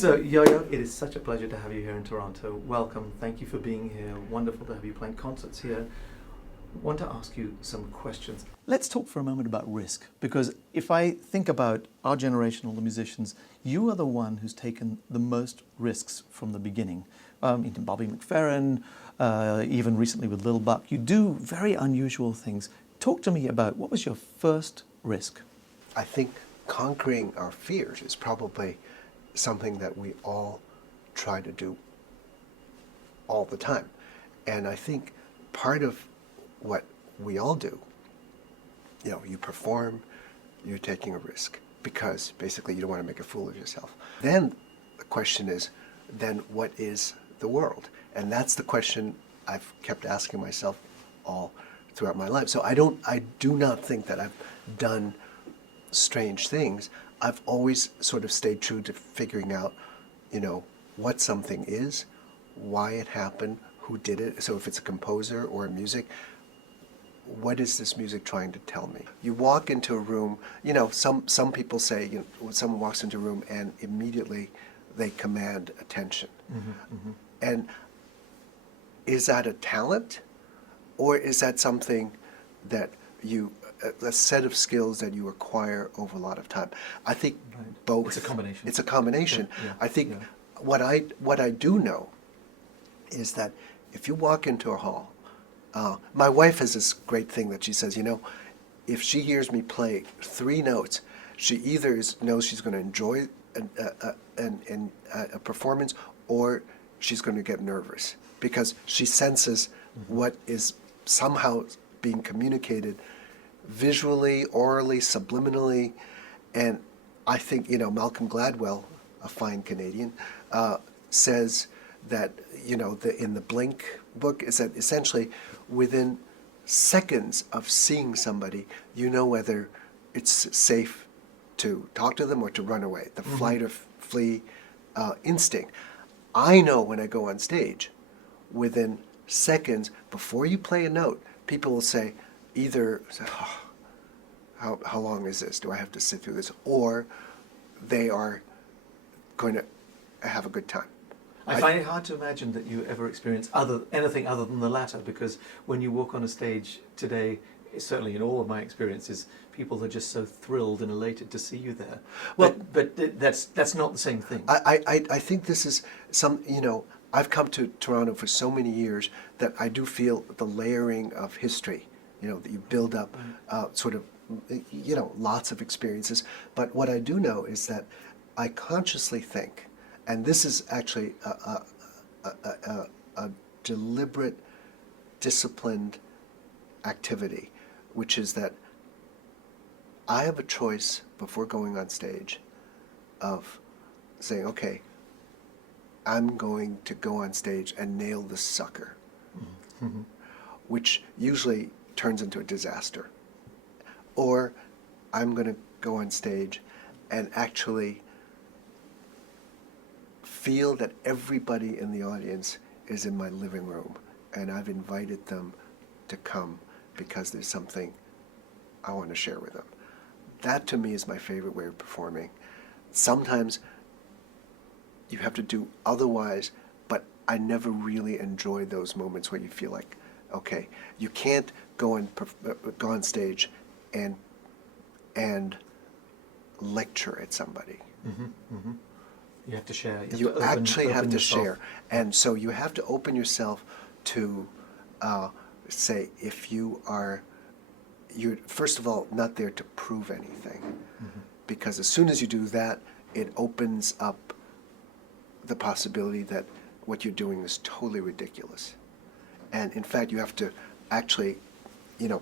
So, Yo-Yo, it is such a pleasure to have you here in Toronto. Welcome. Thank you for being here. Wonderful to have you playing concerts here. I want to ask you some questions. Let's talk for a moment about risk, because if I think about our generation, all the musicians, you are the one who's taken the most risks from the beginning. Bobby McFerrin, even recently with Lil Buck, you do very unusual things. Talk to me about what was your first risk? I think conquering our fears is probably something that we all try to do all the time. And I think part of what we all do, you perform, you're taking a risk because basically you don't want to make a fool of yourself. Then the question is, then what is the world? And that's the question I've kept asking myself all throughout my life. So I do not think that I've done strange things. I've always sort of stayed true to figuring out, what something is, why it happened, who did it. So if it's a composer or a music, what is this music trying to tell me? You walk into a room, some people say, when someone walks into a room and immediately they command attention. Mm-hmm, mm-hmm. And is that a talent? Or is that something that a set of skills that you acquire over a lot of time? I think both. It's a combination. It's a combination. Yeah. I think what I do know is that if you walk into a hall, my wife has this great thing that she says, if she hears me play 3 notes, she either knows she's going to enjoy a performance or she's going to get nervous because she senses what is somehow being communicated visually, orally, subliminally. And I think, Malcolm Gladwell, a fine Canadian, says that, in the Blink book, is that essentially within seconds of seeing somebody, whether it's safe to talk to them or to run away, the flight or flee instinct. I know when I go on stage, within seconds, before you play a note, people will say, either, how long is this? Do I have to sit through this? Or they are going to have a good time. I find it hard to imagine that you ever experience anything other than the latter, because when you walk on a stage today, certainly in all of my experiences, people are just so thrilled and elated to see you there. Well, but that's not the same thing. I think this is I've come to Toronto for so many years that I do feel the layering of history, that you build up sort of, lots of experiences. But what I do know is that I consciously think, and this is actually a deliberate, disciplined activity, which is that I have a choice before going on stage of saying, okay, I'm going to go on stage and nail this sucker, mm-hmm. which usually turns into a disaster. Or I'm going to go on stage and actually feel that everybody in the audience is in my living room and I've invited them to come because there's something I want to share with them. That to me is my favorite way of performing. Sometimes you have to do otherwise, but I never really enjoy those moments where you feel like, okay, you can't go on stage and lecture at somebody. Mm-hmm, mm-hmm. You have to share. You actually have to share. And so you have to open yourself to, say, if you're first of all not there to prove anything. Mm-hmm. Because as soon as you do that, it opens up the possibility that what you're doing is totally ridiculous. And in fact, you have to actually,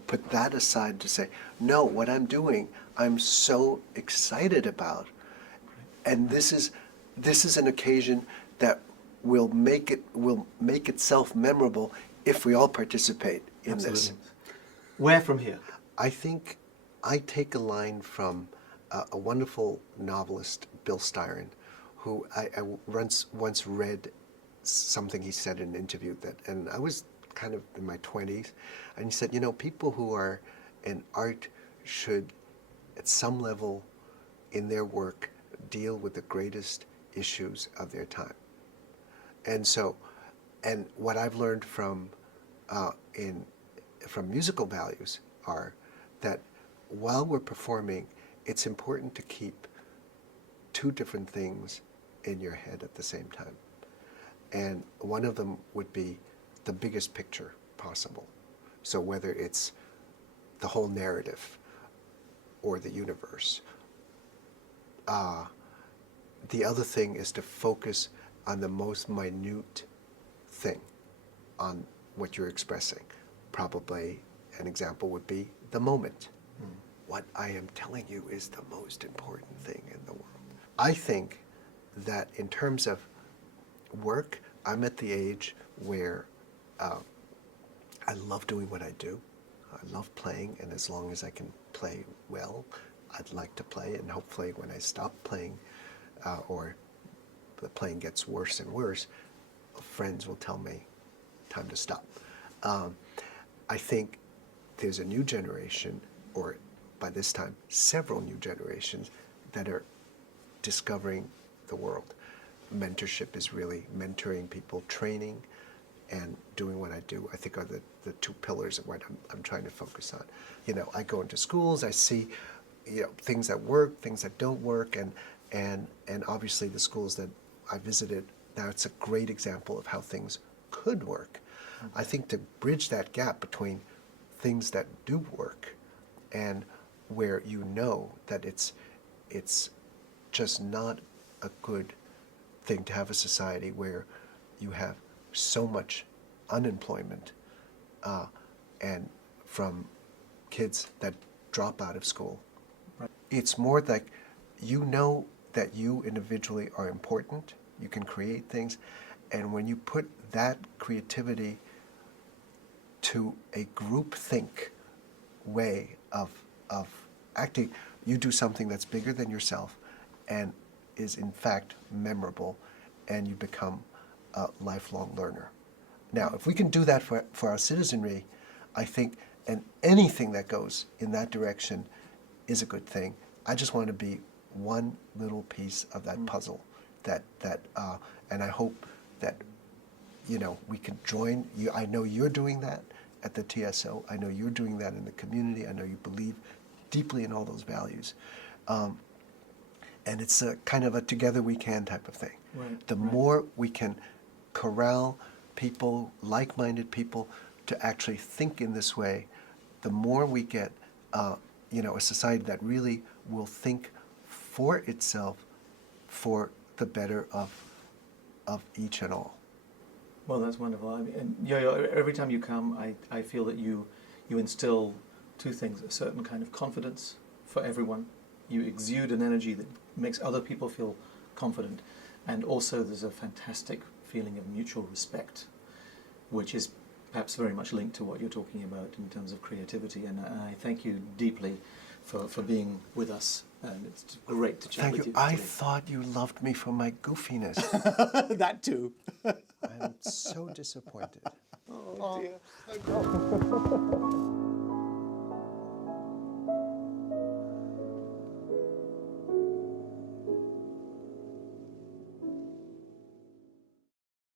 put that aside to say, no, what I'm doing, I'm so excited about. And this is an occasion that will make itself memorable if we all participate in Absolutely. This. Where from here? I think I take a line from a wonderful novelist, Bill Styron, who I once read something he said in an interview and I was kind of in my 20s, and he said, people who are in art should, at some level in their work, deal with the greatest issues of their time. And so, and what I've learned from musical values are that while we're performing, it's important to keep two different things in your head at the same time. And one of them would be the biggest picture possible. So whether it's the whole narrative or the universe. The other thing is to focus on the most minute thing, on what you're expressing. Probably an example would be the moment. What I am telling you is the most important thing in the world. I think that in terms of work, I'm at the age where I love doing what I do. I love playing, and as long as I can play well, I'd like to play, and hopefully when I stop playing or the playing gets worse and worse, friends will tell me time to stop. I think there's a new generation, or by this time, several new generations that are discovering the world. Mentorship is really mentoring people, training, and doing what I do, I think are the two pillars of what I'm trying to focus on. You know, I go into schools, I see, you know, things that work, things that don't work, and obviously the schools that I visited, now it's a great example of how things could work. I think to bridge that gap between things that do work and where you know that it's just not a good thing to have a society where you have so much unemployment and from kids that drop out of school. Right. It's more like you know that you individually are important, you can create things, and when you put that creativity to a groupthink way of acting, you do something that's bigger than yourself and is in fact memorable, and you become a lifelong learner. Now, if we can do that for our citizenry, I think, and anything that goes in that direction is a good thing. I just want to be one little piece of that puzzle, and I hope that, you know, we can join. I know you're doing that at the TSO. I know you're doing that in the community. I know you believe deeply in all those values. And it's a kind of a together we can type of thing. Right. The more we can corral people, like-minded people, to actually think in this way, the more we get, you know, a society that really will think for itself, for the better of each and all. Well, that's wonderful. I mean, and Yo-Yo, every time you come, I feel that you instill two things: a certain kind of confidence for everyone. You exude an energy that makes other people feel confident, and also there's a fantastic feeling of mutual respect, which is perhaps very much linked to what you're talking about in terms of creativity. And I thank you deeply for being with us, and it's great to chat with you. Thank you. I thought you loved me for my goofiness. That too. I'm so disappointed. Oh dear.